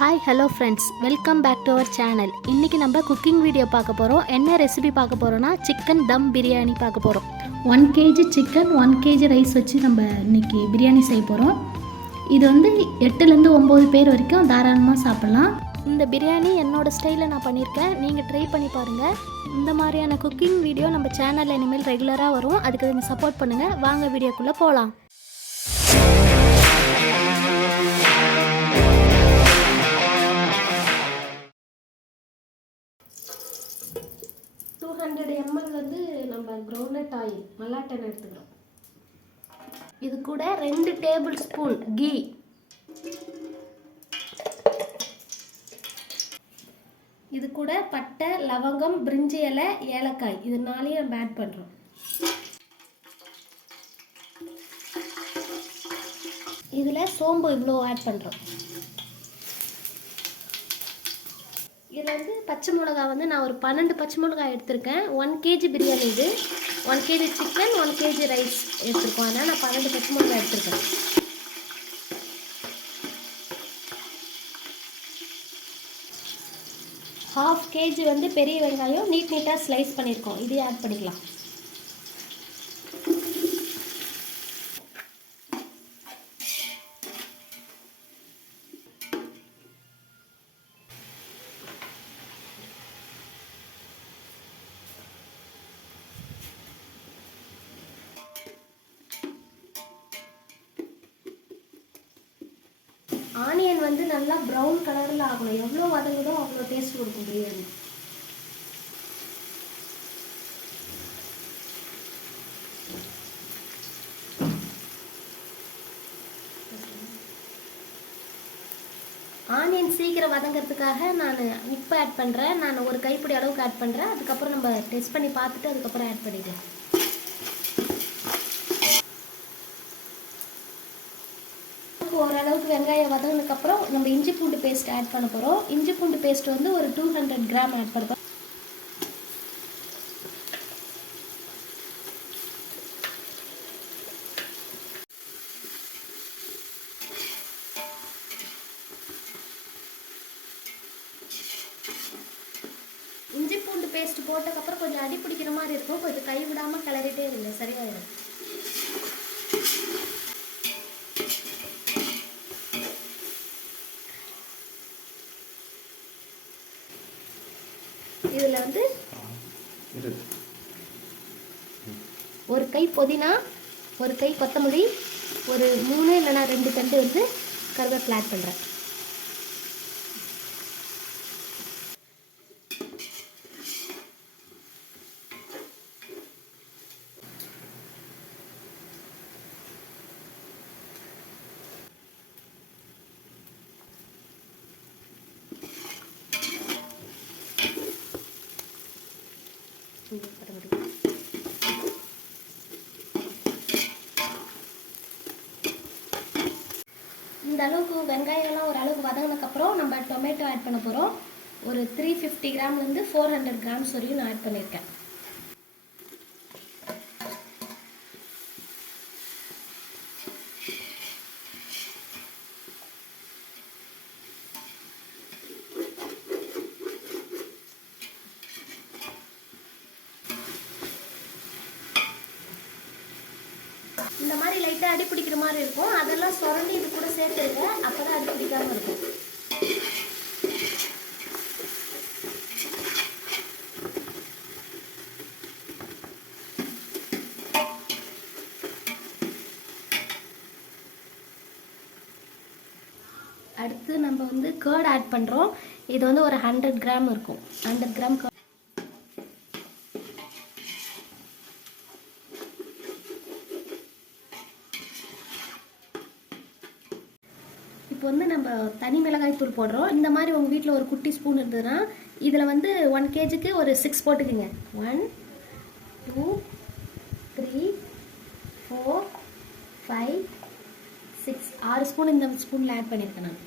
Hi hello friends, welcome back to our channel. இன்றைக்கி நம்ம cooking video பார்க்க போகிறோம். என்ன ரெசிபி பார்க்க போகிறோன்னா சிக்கன் தம் பிரியாணி பார்க்க போகிறோம். 1 kg சிக்கன் 1 kg ரைஸ் வச்சு நம்ம இன்றைக்கி பிரியாணி செய்ய போகிறோம். இது வந்து 8லேருந்து 9 பேர் வரைக்கும் தாராளமாக சாப்பிட்லாம். இந்த பிரியாணி என்னோடய ஸ்டைலில் நான் பண்ணியிருக்கேன். நீங்கள் ட்ரை பண்ணி பாருங்கள். இந்த மாதிரியான குக்கிங் வீடியோ நம்ம சேனலில் இனிமேல் ரெகுலராக வரும். அதுக்கு நீங்கள் சப்போர்ட் பண்ணுங்கள். வாங்க வீடியோக்குள்ளே போகலாம். ml வந்து நம்ம கிரவுண்ட்நட் ஆயில் மல்லாட்டெண்ணெய் எடுத்துக்கிறோம். இது கூட 2 டேபிள் ஸ்பூன் கீ, இது கூட பட்டை, லவங்கம், பிரிஞ்சி இலை, ஏலக்காய், இது 4 நம்ம ஆட் பண்ணுறோம். இதில் சோம்பு இவ்வளோ ஆட் பண்ணுறோம். இதில் வந்து பச்சை மிளகா வந்து நான் ஒரு 12 பச்சை மிளகாய் எடுத்திருக்கேன். 1 kg பிரியாணி இது. 1 kg சிக்கன் 1 kg ரைஸ் எடுத்துருக்கோம். அதனால் நான் 12 பச்சை மிளகாய் எடுத்திருக்கேன். ½ kg வந்து பெரிய வெங்காயம் நீட்டாக ஸ்லைஸ் பண்ணியிருக்கோம். இதையும் ஆட் பண்ணிக்கலாம். ஆனியன் வந்து நல்லா ப்ரௌன் கலரில் ஆகணும். எவ்வளோ வதங்குதோ அவ்வளோ டேஸ்ட் கொடுக்கும் பிரியாணி. ஆனியன் சீக்கிரம் வதங்கிறதுக்காக நான் உப்பு ஆட் பண்ணுறேன். நான் ஒரு கைப்பிடி அளவுக்கு ஆட் பண்ணுறேன். அதுக்கப்புறம் நம்ம டெஸ்ட் பண்ணி பார்த்துட்டு அதுக்கப்புறம் ஆட் பண்ணிடுறேன். ஓரளவுக்கு வெங்காயம் வதங்கினதுக்கப்புறம் நம்ம இஞ்சி பூண்டு பேஸ்ட் ஆட் பண்ண போகிறோம். இஞ்சி பூண்டு பேஸ்ட் வந்து ஒரு 200 கிராம் ஆட் பண்ணுறோம். இஞ்சி பூண்டு பேஸ்ட் போட்டதுக்கப்புறம் கொஞ்சம் அடி பிடிக்கிற மாதிரி இருக்கும். கொஞ்சம் கை விடாமல் கிளறிட்டே இருங்க, சரியாயிடும். இதில் வந்து ஒரு கை புதினா, ஒரு கை கொத்தமல்லி, ஒரு 3 இல்லைனா 2 தண்டு வந்து கருவேப்பிலை ஆட் பண்ணுறேன். இந்த அளவுக்கு வெங்காயம்லாம் ஒரு அளவுக்கு வதங்கினதுக்கப்புறம் நம்ம டொமேட்டோ ஆட் பண்ண போகிறோம். ஒரு 350 கிராம்லேருந்து 400 கிராம்ஸ் வரையும் நான் ஆட் பண்ணியிருக்கேன். இந்த மாதிரி லைட்டாக அடி பிடிக்கிற மாதிரி இருக்கும். அதெல்லாம் சுரண்டி இது கூட சேர்த்துருங்க. அப்போ தான் அடி பிடிக்காமல் இருக்கும். அடுத்து நம்ம வந்து கர்ட் ஆட் பண்ணுறோம். இது வந்து ஒரு 100 கிராம் இருக்கும். 100 கிராம் இப்போ வந்து நம்ம தனி மிளகாய் தூள் போடுறோம். இந்த மாதிரி உங்கள் வீட்டில் ஒரு குட்டி ஸ்பூன் இருந்ததுன்னா இதில் வந்து 1 kgக்கு ஒரு 6 போட்டுக்குங்க. 1 2 3 4 5 6 6 ஸ்பூன் இந்த ஸ்பூனில் ஆட் பண்ணியிருக்கேன் நான்.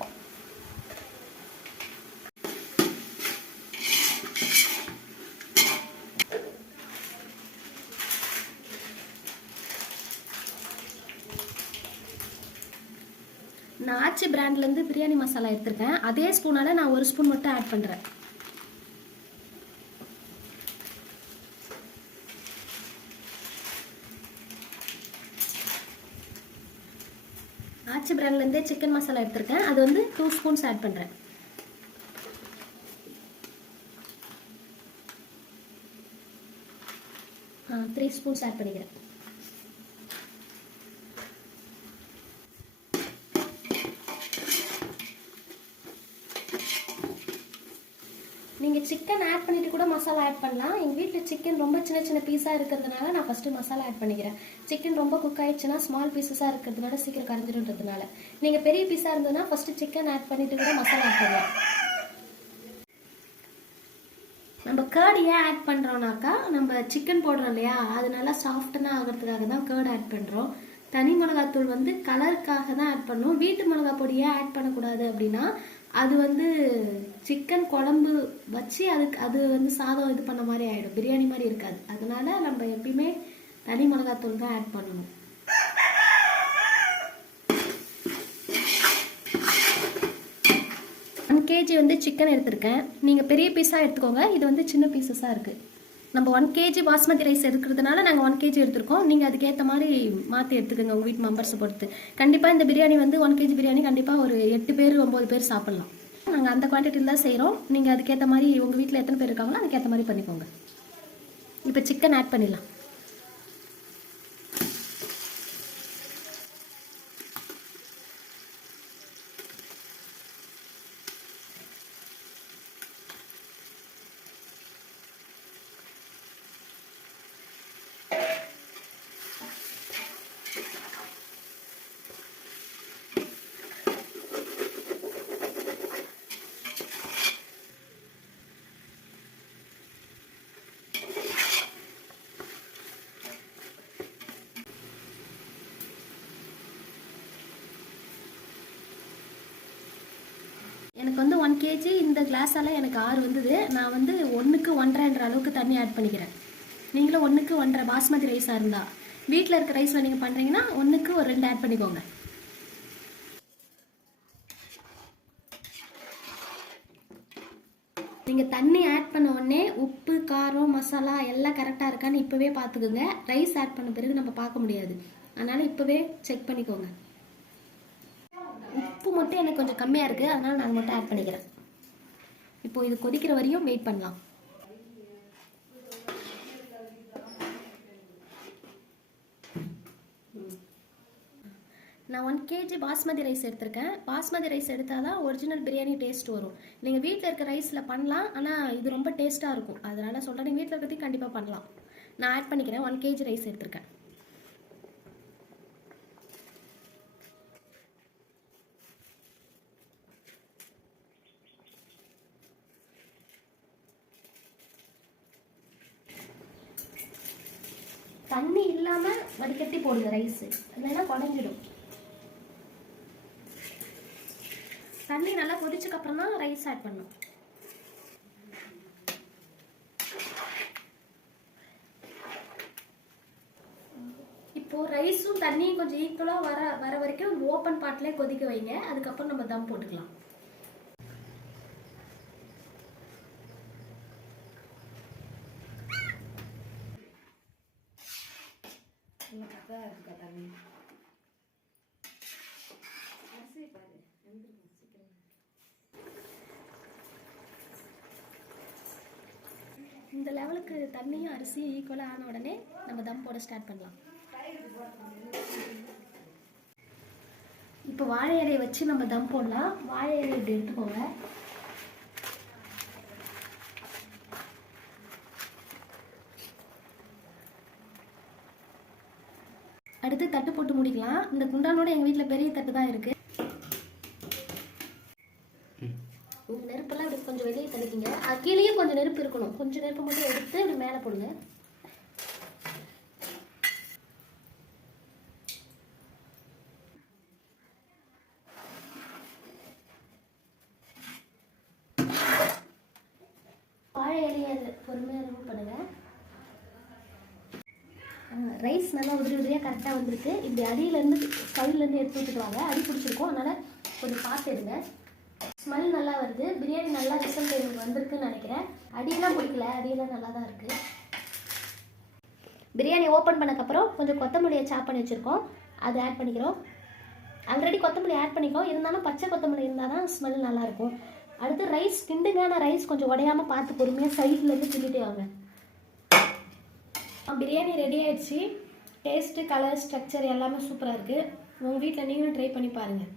நான் ஆச்சி பிராண்ட்லேருந்து பிரியாணி மசாலா எடுத்திருக்கேன். அதே ஸ்பூனால் நான் 1 ஸ்பூன் மட்டும் ஆட் பண்ணுறேன். ஆச்சி பிராண்ட்லேருந்தே சிக்கன் மசாலா எடுத்திருக்கேன். அது வந்து 2 ஸ்பூன்ஸ் ஆட் பண்ணுறேன். 3 ஸ்பூன்ஸ் ஆட் பண்ணிக்கிறேன். நீங்கள் சிக்கன் ஆட் பண்ணிவிட்டு கூட மசாலா ஆட் பண்ணலாம். எங்கள் வீட்டில் சிக்கன் ரொம்ப சின்ன சின்ன பீஸாக இருக்கிறதுனால நான் ஃபஸ்ட்டு மசாலா ஆட் பண்ணிக்கிறேன். சிக்கன் ரொம்ப குக் ஆகிடுச்சுன்னா ஸ்மால் பீஸஸாக இருக்கிறதுனால சீக்கிரம் கரைஞ்சிடுன்றதுனால. நீங்கள் பெரிய பீஸாக இருந்ததுன்னா ஃபஸ்ட்டு சிக்கன் ஆட் பண்ணிவிட்டு கூட மசாலா ஆட் பண்ணலாம். நம்ம கேர்டு ஏன் ஆட் பண்ணுறோம்னாக்கா, நம்ம சிக்கன் போடுறோம் இல்லையா, அது நல்லா சாஃப்டனாக ஆகிறதுக்காக தான் கேர்டு ஆட் பண்ணுறோம். தனி மிளகாத்தூள் வந்து கலருக்காக தான் ஆட் பண்ணணும். வீட்டு மிளகா பொடி ஏன் ஆட் பண்ணக்கூடாது அப்படின்னா, அது வந்து சிக்கன் குழம்பு வச்சு அது வந்து சாதம் இது பண்ண மாதிரி ஆகிடும், பிரியாணி மாதிரி இருக்காது. அதனால நம்ம எப்பயுமே தனி மிளகாத்தூள் தான் ஆட் பண்ணணும். கேஜி வந்து சிக்கன் எடுத்திருக்கேன். நீங்கள் பெரிய பீஸாக எடுத்துக்கோங்க. இது வந்து சின்ன பீஸஸாக இருக்குது. நம்ம 1 kg பாஸ்மதி ரைஸ் எடுக்கிறதுனால நாங்கள் 1 kg எடுத்திருக்கோம். நீங்கள் அதுக்கேற்ற மாதிரி மாற்றி எடுத்துக்கோங்க உங்கள் வீட்டு மெம்பர்ஸை பொறுத்து. கண்டிப்பாக இந்த பிரியாணி வந்து 1 kg பிரியாணி கண்டிப்பாக ஒரு 8 பேர் 9 பேர் சாப்பிட்லாம். நாங்கள் அந்த குவான்டிட்டியில் தான் செய்கிறோம். நீங்கள் அதுக்கேற்ற மாதிரி உங்கள் வீட்டில் எத்தனை பேர் இருக்காங்களோ அதுக்கேற்ற மாதிரி பண்ணிக்கோங்க. இப்போ சிக்கன் ஆட் பண்ணிடலாம். எனக்கு வந்து 1 kg இந்த கிளாஸால் எனக்கு 6 வந்தது. நான் வந்து 1க்கு 1.5 அளவுக்கு தண்ணி ஆட் பண்ணிக்கிறேன். நீங்களும் 1க்கு 1.5 பாஸ்மதி ரைஸாக இருந்தால், வீட்டில் இருக்க ரைஸில் நீங்கள் பண்ணுறீங்கன்னா 1க்கு ஒரு 2 ஆட் பண்ணிக்கோங்க. நீங்கள் தண்ணி ஆட் பண்ண உடனே உப்பு காரம் மசாலா எல்லாம் கரெக்டாக இருக்கான்னு இப்போவே பார்த்துக்குங்க. ரைஸ் ஆட் பண்ண பிறகு நம்ம பார்க்க முடியாது. அதனால் இப்போவே செக் பண்ணிக்கோங்க. உப்பு மட்டும் எனக்கு கொஞ்சம் கம்மியாக இருக்குது, அதனால் நான் மட்டும் ஆட் பண்ணிக்கிறேன். இப்போது இது கொதிக்கிற வரையும் வெயிட் பண்ணலாம். நான் 1 kg பாஸ்மதி ரைஸ் எடுத்திருக்கேன். பாஸ்மதி ரைஸ் எடுத்தால் தான் ஒரிஜினல் பிரியாணி டேஸ்ட் வரும். நீங்கள் வீட்டில் இருக்க ரைஸில் பண்ணலாம், ஆனால் இது ரொம்ப டேஸ்ட்டாக இருக்கும். அதனால் சொல்கிறேன், நீங்கள் வீட்டில் இருக்கிறதையும் கண்டிப்பாக பண்ணலாம். நான் ஆட் பண்ணிக்கிறேன். 1 kg ரைஸ் எடுத்திருக்கேன். தண்ணி இல்லாமல் வடிகட்டி போடுங்க ரைஸு, இல்லைன்னா குழஞ்சிடும். தண்ணி நல்லா கொதிச்சக்கப்புறம் தான் ரைஸ் ஆட் பண்ணணும். இப்போது ரைஸும் தண்ணியும் கொஞ்சம் ஈக்குவலாக வர வரைக்கும் ஓப்பன் பாட்டிலே கொதிக்க வைங்க. அதுக்கப்புறம் நம்ம தம் போட்டுக்கலாம். இந்த லெவலுக்கு தண்ணியும் அரிசியும் ஈக்குவலாக ஆன உடனே நம்ம தம் போட ஸ்டார்ட் பண்ணலாம். இப்போ வாழை இலையை வச்சு நம்ம தம் போடலாம். வாழை இலையை இப்படி எடுத்துக்கோங்க. அடுத்து தட்டு போட்டு முடிக்கலாம். இந்த குண்டானோட எங்கள் வீட்டில் பெரிய தட்டு தான் இருக்குது. இந்த நெருப்பெல்லாம் இப்படி கொஞ்சம் வெளியே தள்ளிக்கிங்க. கீழேயே கொஞ்சம் நெருப்பு இருக்கணும். கொஞ்சம் நெருப்பு மட்டும் எடுத்து இப்படி மேலே போடுங்க. வாழை இலையை பொறுமையாக ரிமூவ் பண்ணுங்கள். ரைஸ் நல்லா உதிரி உதிரியாக கரெக்டாக வந்திருக்கு. இப்படி அடியிலேருந்து சைட்லேருந்து எடுத்து விட்டுக்குவாங்க. அடி பிடிச்சிருக்கோம். அதனால் கொஞ்சம் பார்த்துடுங்க. ஸ்மெல் நல்லா வருது. பிரியாணி நல்லா ரிசல்ட் எனக்கு வந்திருக்குன்னு நினைக்கிறேன். அடியெல்லாம் பிடிக்கல, அடியெல்லாம் நல்லா தான் இருக்குது. பிரியாணி ஓப்பன் பண்ணக்கப்புறம் கொஞ்சம் கொத்தமல்லியை சாப் பண்ணி வச்சுருக்கோம், அதை ஆட் பண்ணிக்கிறோம். ஆல்ரெடி கொத்தமல்லி ஆட் பண்ணிக்கோம், இருந்தாலும் பச்சை கொத்தமல்லி இருந்தால் தான் ஸ்மெல் நல்லாயிருக்கும். அடுத்து ரைஸ் கிண்டுங்க. ஆனால் ரைஸ் கொஞ்சம் உடையாமல் பார்த்து பொறுமையாக சைட்லேருந்து கிண்டிட்டே வாங்க. பிரியாணி ரெடி ஆகிடுச்சு. டேஸ்ட்டு, கலர், ஸ்ட்ரக்சர் எல்லாமே சூப்பராக இருக்குது. உங்கள் வீட்டில் நீங்களும் ட்ரை பண்ணி பாருங்கள்.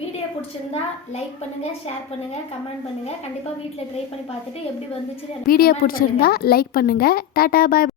வீடியோ பிடிச்சிருந்தா லைக் பண்ணுங்கள், ஷேர் பண்ணுங்கள், கமெண்ட் பண்ணுங்கள். கண்டிப்பாக வீட்டில் ட்ரை பண்ணி பார்த்துட்டு எப்படி வந்துச்சு. வீடியோ பிடிச்சிருந்தா லைக் பண்ணுங்கள். டாடா பாய்.